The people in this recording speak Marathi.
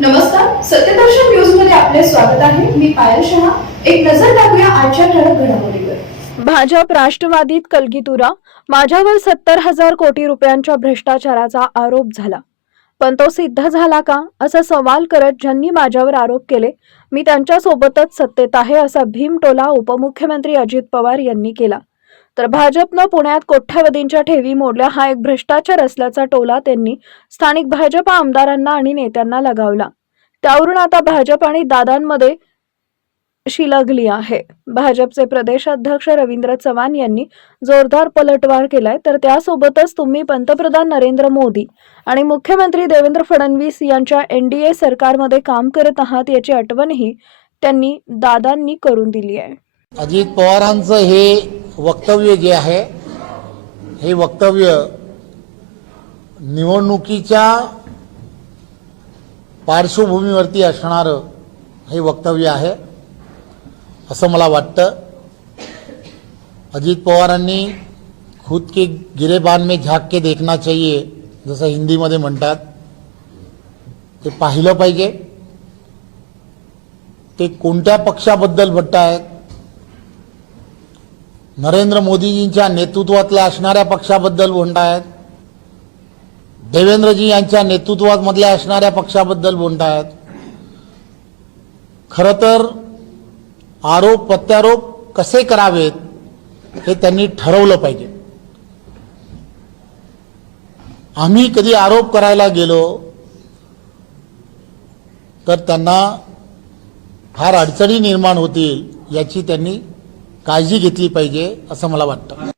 नमस्कार, सत्यदर्शन न्यूज मध्ये आपले स्वागत आहे। मी पायल शहा। एक नजर टाकूया आजच्या ठळक घडामोडीवर। भाजप राष्ट्रवादीत कलगीतुरा, माझ्यावर 70,000 कोटी रुपयांच्या भ्रष्टाचाराचा आरोप झाला, पण तो सिद्ध झाला का असा सवाल करत ज्यांनी माझ्यावर आरोप केले मी त्यांच्या सोबतच सत्तेत आहे असा भीमटोला उपमुख्यमंत्री अजित पवार यांनी केला। तर भाजपनं पुण्यात कोट्यावधींच्या ठेवी मोडल्या हा एक भ्रष्टाचार असल्याचा टोला त्यांनी स्थानिक भाजप आमदारांना आणि नेत्यांना लगावला। त्यावरून आता भाजप आणि दादांमध्ये शिलगली आहे। भाजपचे प्रदेश अध्यक्ष रवींद्र चव्हाण यांनी जोरदार पलटवार केलाय, तर त्यासोबतच तुम्ही पंतप्रधान नरेंद्र मोदी आणि मुख्यमंत्री देवेंद्र फडणवीस यांच्या एनडीए सरकारमध्ये काम करत आहात याची आठवणही त्यांनी दादांनी करून दिली आहे। अजित पवारांचं हे वक्तव्य जे आहे हे वक्तव्य निवडणुकीच्या पार्श्वभूमीवरती असणारं हे वक्तव्य आहे असं मला वाटतं। अजित पवारांनी खुद के गिरेबान में झांक के देखना चाहिए जसं हिंदीमध्ये म्हणतात ते पाहिलं पाहिजे। ते कोणत्या पक्षाबद्दल म्हणतायत? नरेंद्र मोदीजींच्या नेतृत्वातल्या असणाऱ्या पक्षाबद्दल म्हणतायत, देवेंद्रजी यांच्या नेतृत्वामधल्या असणाऱ्या पक्षाबद्दल म्हणतायत। खरं तर आरोप प्रत्यारोप कसे करावेत हे त्यांनी ठरवलं पाहिजे। आम्ही कधी आरोप करायला गेलो तर त्यांना फार अडचणी निर्माण होतील याची त्यांनी काळजी घेतली पाहिजे असं मला वाटतं।